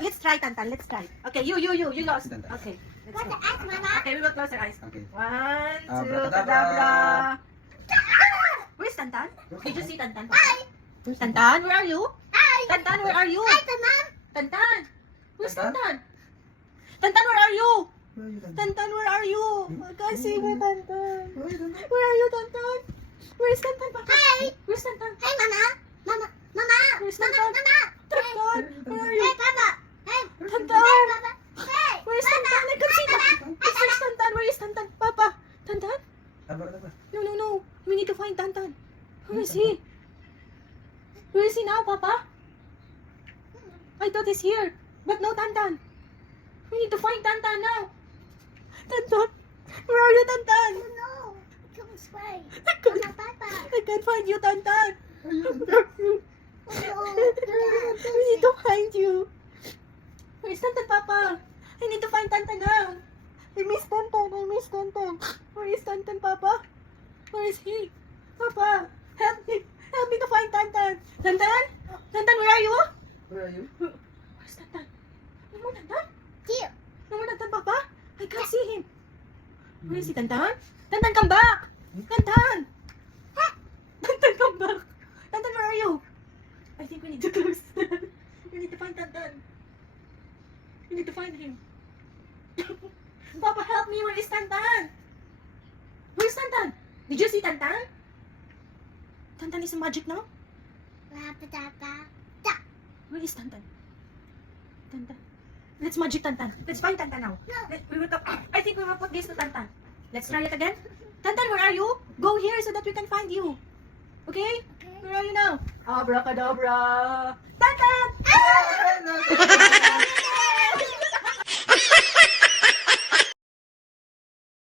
let's try, Tantan. Let's try. Okay, you lost. Tantan. Okay. Let's Close go. the eyes, Mama. Okay, we will close our eyes. Okay. 1, 2, Abracadabra. kadabra. Where's Tantan? Did you see Tantan? Hi. Tantan, where are you? Hi. Tantan, where are you? Hi, Mama. Tantan. Where's Tantan? Tantan? Tantan, where are you? Where are you, Tantan? Tantan, where are you? I can't see you, Tantan. Where are you, Tantan? Where are you, Tantan? Where's Tantan, Papa? Hi. Where's Tantan? Hey, Mama. Mama. Mama. Where's Mama. Tantan? Mama. Tantan, where are you? Hey, Papa. Hey. Tantan. Hey, Papa. Hey. Where's Tantan? I can't see Tantan. Where's Tantan? Where is Tantan? Papa. Tantan? Abracadabra. No. We need to find Tantan. Where is he? Where is he now, Papa? I thought he's here. But no Tantan. We need to find Tantan now. Tantan. Where are you, Tantan? Oh, no. Come this way. I can't, Mama, Papa. I can't find you, Tantan. Oh, no. We need to find you. Where is Tantan, Papa? I need to find Tantan now. I miss Tantan. Where is Tantan, Papa? Where is he? Papa, help me. Help me to find Tantan. Tantan? Tantan, where are you? Where are you? Where's Tantan? No more Tantan? Here. No more Tantan, Papa? I can't see him. Where is he, Tantan? Tantan, come back! Tantan! Tantan, come back! Tantan, where are you? I think we need to close. We need to find Tantan. We need to find him. Papa, help me! Where is Tantan? Where's Tantan? Did you see Tantan? Tantan is magic now? Where is Tantan? Tantan. Let's magic Tantan. Let's find Tantan now. I think we will put this to Tantan. Let's try it again. Tantan, where are you? Go here so that we can find you. Okay? Where are you now? Abracadabra. Tantan!